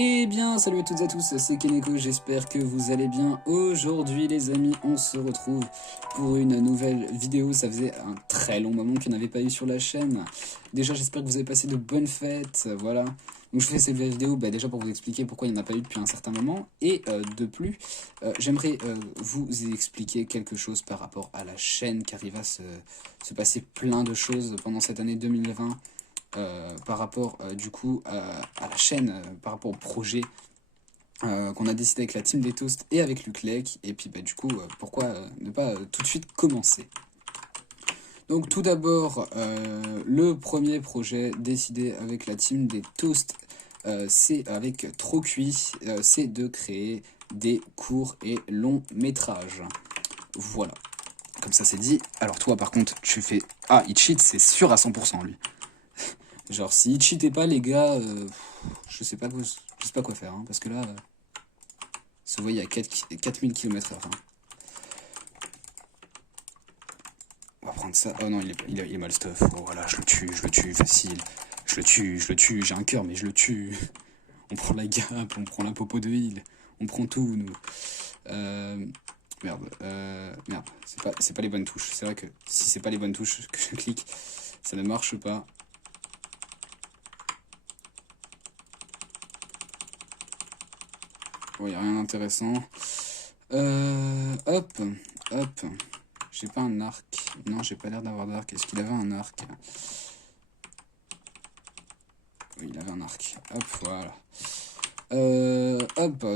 Eh bien, salut à toutes et à tous, c'est Keneko, j'espère que vous allez bien. Aujourd'hui les amis, on se retrouve pour une nouvelle vidéo. Ça faisait un très long moment qu'il n'y en avait pas eu sur la chaîne. Déjà, j'espère que vous avez passé de bonnes fêtes, voilà. Donc je fais cette vidéo déjà pour vous expliquer pourquoi il n'y en a pas eu depuis un certain moment. Et de plus, j'aimerais vous expliquer quelque chose par rapport à la chaîne, car il va se passer plein de choses pendant cette année 2020. Par rapport du coup à la chaîne, par rapport au projet qu'on a décidé avec la team des toasts et avec Luc Lec. Et puis du coup, pourquoi ne pas tout de suite commencer. Donc tout d'abord, le premier projet décidé avec la team des toasts, c'est avec Trop Cuit, c'est de créer des courts et longs métrages. Voilà, comme ça c'est dit. Alors toi par contre, tu fais... Ah, il cheat, c'est sûr à 100% lui. Genre, s'il cheatait pas, les gars, je sais pas quoi faire, hein, parce que là, se voyait à 4000 km/h. Hein. On va prendre ça. Oh non, il est mal stuff. Oh voilà, je le tue, facile. Je le tue, j'ai un cœur, mais je le tue. On prend la gap, on prend la popo de heal, on prend tout, nous. Merde, c'est pas les bonnes touches. C'est vrai que si c'est pas les bonnes touches que je clique, ça ne marche pas. Bon, y a rien d'intéressant. Hop. J'ai pas un arc. Non, j'ai pas l'air d'avoir d'arc. Est-ce qu'il avait un arc? Oui, il avait un arc. Hop, voilà.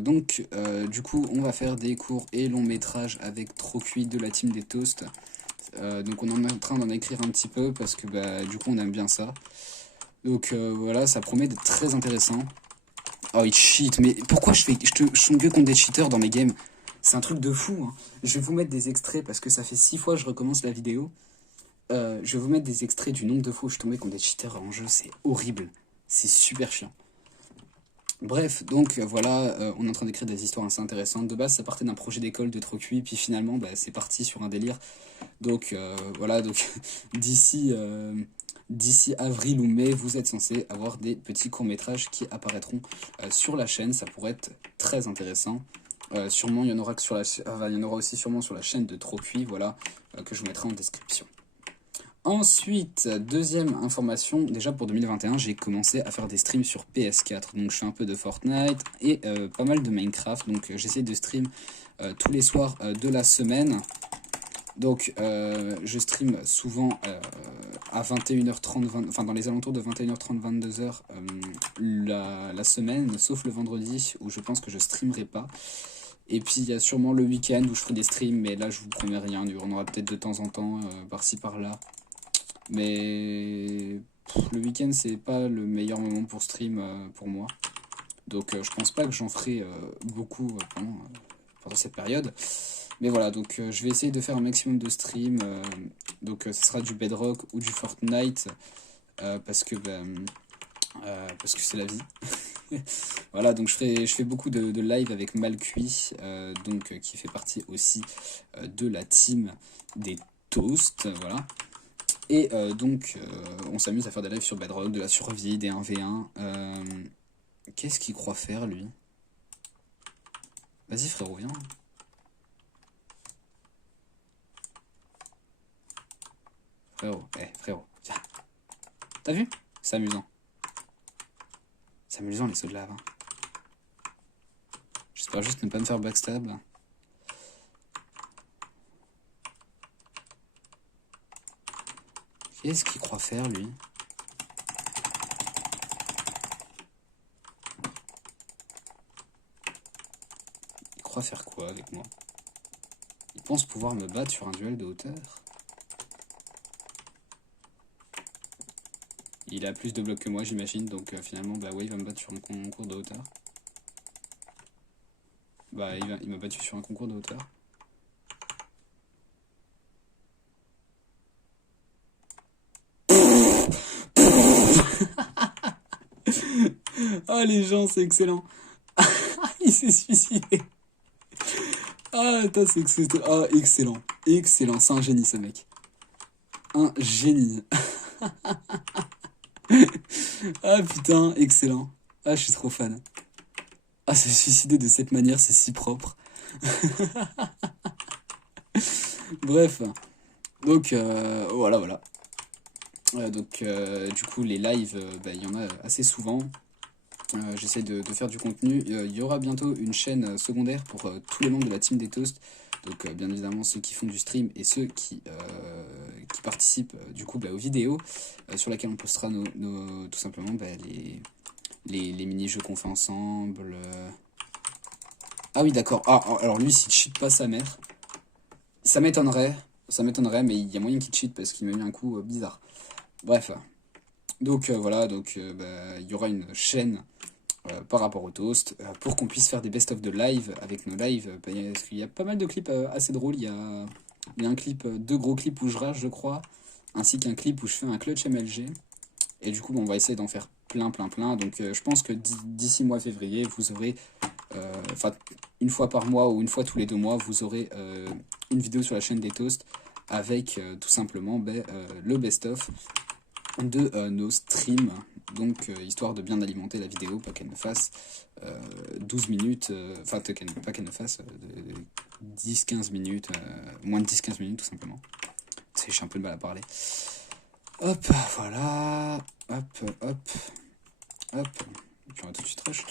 Donc, du coup, on va faire des courts et longs métrages avec Trop Cuit de la team des toasts. Donc, on est en train d'en écrire un petit peu parce que, du coup, on aime bien ça. Donc, voilà, ça promet d'être très intéressant. Oh, il cheat, mais pourquoi je tombe que contre des cheaters dans mes games? C'est un truc de fou, hein. Je vais vous mettre des extraits parce que ça fait 6 fois que je recommence la vidéo. Je vais vous mettre des extraits du nombre de fois où je tombais contre des cheaters en jeu, c'est horrible. C'est super chiant. Bref, donc voilà, on est en train d'écrire des histoires assez intéressantes. De base, ça partait d'un projet d'école de Trop Cuit, puis finalement, c'est parti sur un délire. Donc voilà, donc d'ici avril ou mai, vous êtes censé avoir des petits courts-métrages qui apparaîtront sur la chaîne. Ça pourrait être très intéressant. Sûrement, il y en aura aussi sûrement sur la chaîne de Trop Cuit, voilà, que je vous mettrai en description. Ensuite, deuxième information, déjà pour 2021, j'ai commencé à faire des streams sur PS4. Donc je fais un peu de Fortnite et pas mal de Minecraft. Donc j'essaie de stream tous les soirs de la semaine. Donc je stream souvent à 21h30, enfin dans les alentours de 21h30, 22h la semaine, sauf le vendredi où je pense que je streamerai pas. Et puis il y a sûrement le week-end où je ferai des streams, mais là je vous promets rien, on aura peut-être de temps en temps, par-ci par-là. Mais le week-end c'est pas le meilleur moment pour stream pour moi. Donc je pense pas que j'en ferai beaucoup pendant cette période. Mais voilà, donc je vais essayer de faire un maximum de streams. Donc ce sera du Bedrock ou du Fortnite. Parce que c'est la vie. Voilà, donc je fais beaucoup de live avec Malcuit, donc qui fait partie aussi de la team des Toasts, voilà. Et donc on s'amuse à faire des lives sur Bedrock, de la survie, des 1v1. Qu'est-ce qu'il croit faire lui? Vas-y frérot, viens. Frérot, viens. T'as vu? C'est amusant. C'est amusant les sauts de lave. Hein. J'espère juste ne pas me faire backstab. Là. Qu'est-ce qu'il croit faire lui? Il croit faire quoi avec moi? Il pense pouvoir me battre sur un duel de hauteur? Il a plus de blocs que moi j'imagine, donc finalement ouais il va me battre sur un concours de hauteur. Il m'a battu sur un concours de hauteur. Ah les gens c'est excellent. Il s'est suicidé. Ah attends c'est excellent. Ah excellent, c'est un génie ce mec. Un génie. Ah putain excellent. Ah je suis trop fan. Ah, se suicider de cette manière, c'est si propre. Bref, donc voilà. Du coup, les lives, il y en a assez souvent. J'essaie de faire du contenu. Il y aura bientôt une chaîne secondaire pour tous les membres de la team des Toasts. Donc bien évidemment ceux qui font du stream et ceux qui participent du coup aux vidéos sur laquelle on postera tout simplement les mini-jeux qu'on fait ensemble. Ah oui d'accord. Ah alors lui s'il cheat pas sa mère, ça m'étonnerait, mais il y a moyen qu'il cheat parce qu'il m'a mis un coup bizarre. Bref. Donc voilà, il y aura une chaîne par rapport au toast, pour qu'on puisse faire des best-of de live avec nos lives, parce qu'il y a pas mal de clips assez drôles. Il y a un clip, deux gros clips où je rage, je crois, ainsi qu'un clip où je fais un clutch MLG. Et du coup, on va essayer d'en faire plein. Donc je pense que d'ici mois février, vous aurez, une fois par mois ou une fois tous les 2 mois, vous aurez une vidéo sur la chaîne des toasts avec tout simplement le best-of de nos streams, donc histoire de bien alimenter la vidéo, pas qu'elle ne fasse 12 minutes, pas qu'elle ne fasse 10-15 minutes, moins de 10-15 minutes tout simplement. J'ai un peu de mal à parler. Hop, voilà, hop, puis on va tout de suite rush.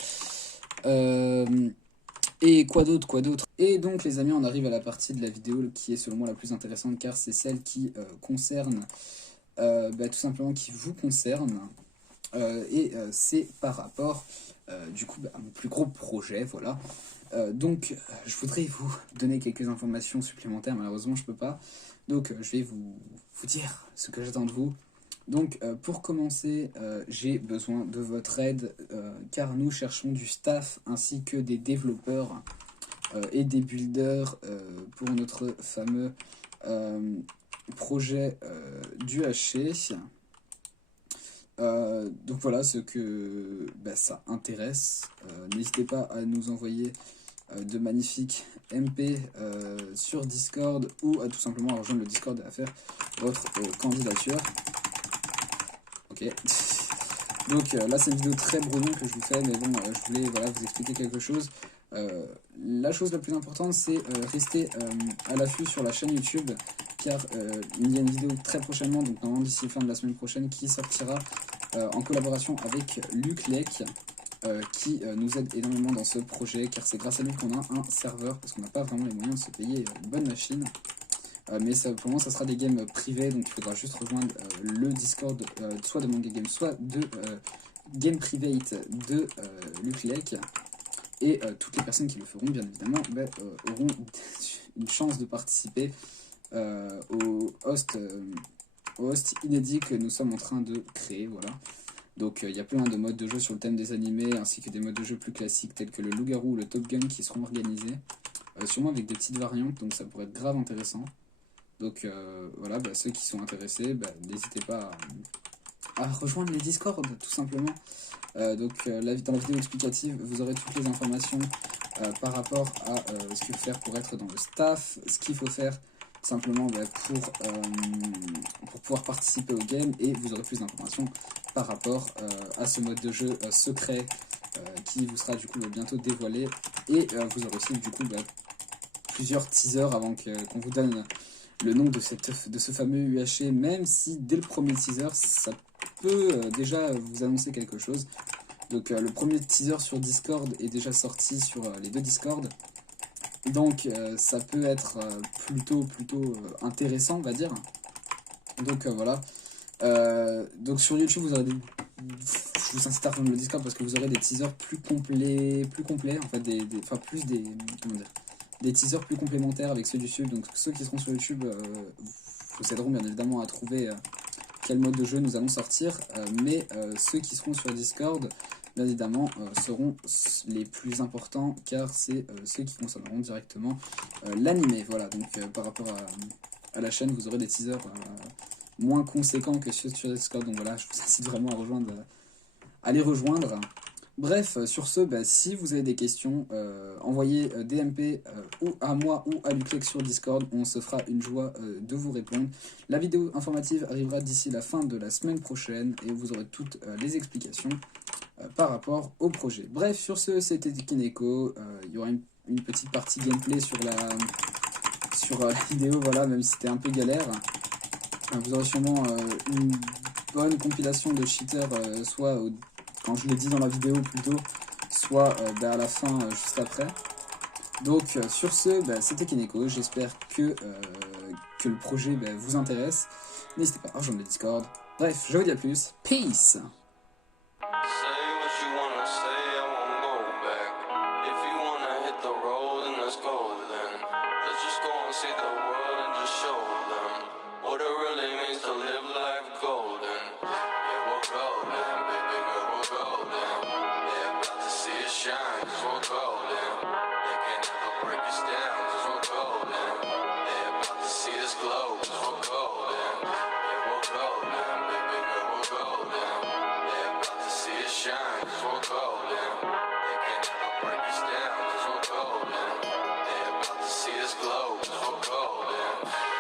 Et quoi d'autre. Et donc les amis, on arrive à la partie de la vidéo qui est selon moi la plus intéressante, car c'est celle qui concerne tout simplement qui vous concerne, c'est par rapport du coup à mon plus gros projet, voilà. Je voudrais vous donner quelques informations supplémentaires, malheureusement je peux pas, donc je vais vous dire ce que j'attends de vous. Donc pour commencer, j'ai besoin de votre aide, car nous cherchons du staff ainsi que des développeurs et des builders pour notre fameux projet du haché. Donc voilà ce que ça intéresse. N'hésitez pas à nous envoyer de magnifiques MP sur Discord, ou à tout simplement à rejoindre le Discord et à faire votre candidature. Ok. Donc là c'est une vidéo très brouillon que je vous fais, mais bon, je voulais vous expliquer quelque chose. La chose la plus importante, c'est rester à l'affût sur la chaîne YouTube, car il y a une vidéo très prochainement, donc normalement d'ici fin de la semaine prochaine, qui sortira en collaboration avec Luc Lec, qui nous aide énormément dans ce projet, car c'est grâce à lui qu'on a un serveur, parce qu'on n'a pas vraiment les moyens de se payer une bonne machine. Mais pour le moment ça sera des games privés, donc il faudra juste rejoindre le Discord soit de Manga Game, soit de Game Private de Luc Lec. Et toutes les personnes qui le feront, bien évidemment, auront une chance de participer au host inédit que nous sommes en train de créer, voilà. Donc il y a plein de modes de jeu sur le thème des animés, ainsi que des modes de jeu plus classiques tels que le loup-garou ou le Top Gun qui seront organisés, sûrement avec des petites variantes, donc ça pourrait être grave intéressant. Donc voilà, ceux qui sont intéressés, n'hésitez pas à rejoindre les Discord, tout simplement. Dans la vidéo explicative, vous aurez toutes les informations par rapport à ce qu'il faut faire pour être dans le staff, ce qu'il faut faire simplement pour pouvoir participer au game, et vous aurez plus d'informations par rapport à ce mode de jeu secret qui vous sera du coup bientôt dévoilé, et vous aurez aussi du coup plusieurs teasers avant qu'on vous donne le nom de ce fameux UHC, même si dès le premier teaser ça peut déjà vous annoncer quelque chose. Donc le premier teaser sur Discord est déjà sorti sur les 2 Discord, donc ça peut être plutôt intéressant, on va dire. Donc voilà. Donc sur YouTube vous aurez je vous incite à rejoindre le Discord parce que vous aurez des teasers plus complets en fait, des teasers plus complémentaires avec ceux du YouTube. Donc ceux qui seront sur YouTube vous aideront bien évidemment à trouver quel mode de jeu nous allons sortir, mais ceux qui seront sur Discord, bien évidemment, seront les plus importants, car c'est ceux qui concerneront directement l'animé. Voilà, donc par rapport à la chaîne, vous aurez des teasers moins conséquents que ceux sur Discord, donc voilà, je vous incite vraiment à les rejoindre. Bref, sur ce, si vous avez des questions, envoyez DMP ou à moi ou à Luclex sur Discord, on se fera une joie de vous répondre. La vidéo informative arrivera d'ici la fin de la semaine prochaine, et vous aurez toutes les explications par rapport au projet. Bref, sur ce, c'était Kineko. Il y aura une petite partie gameplay sur la vidéo, voilà, même si c'était un peu galère. Vous aurez sûrement une bonne compilation de cheaters, soit quand je le dis dans la vidéo plutôt, soit à la fin, juste après. Donc sur ce, c'était Kineko, j'espère que le projet vous intéresse. N'hésitez pas à rejoindre le Discord. Bref, je vous dis à plus, peace! Shine,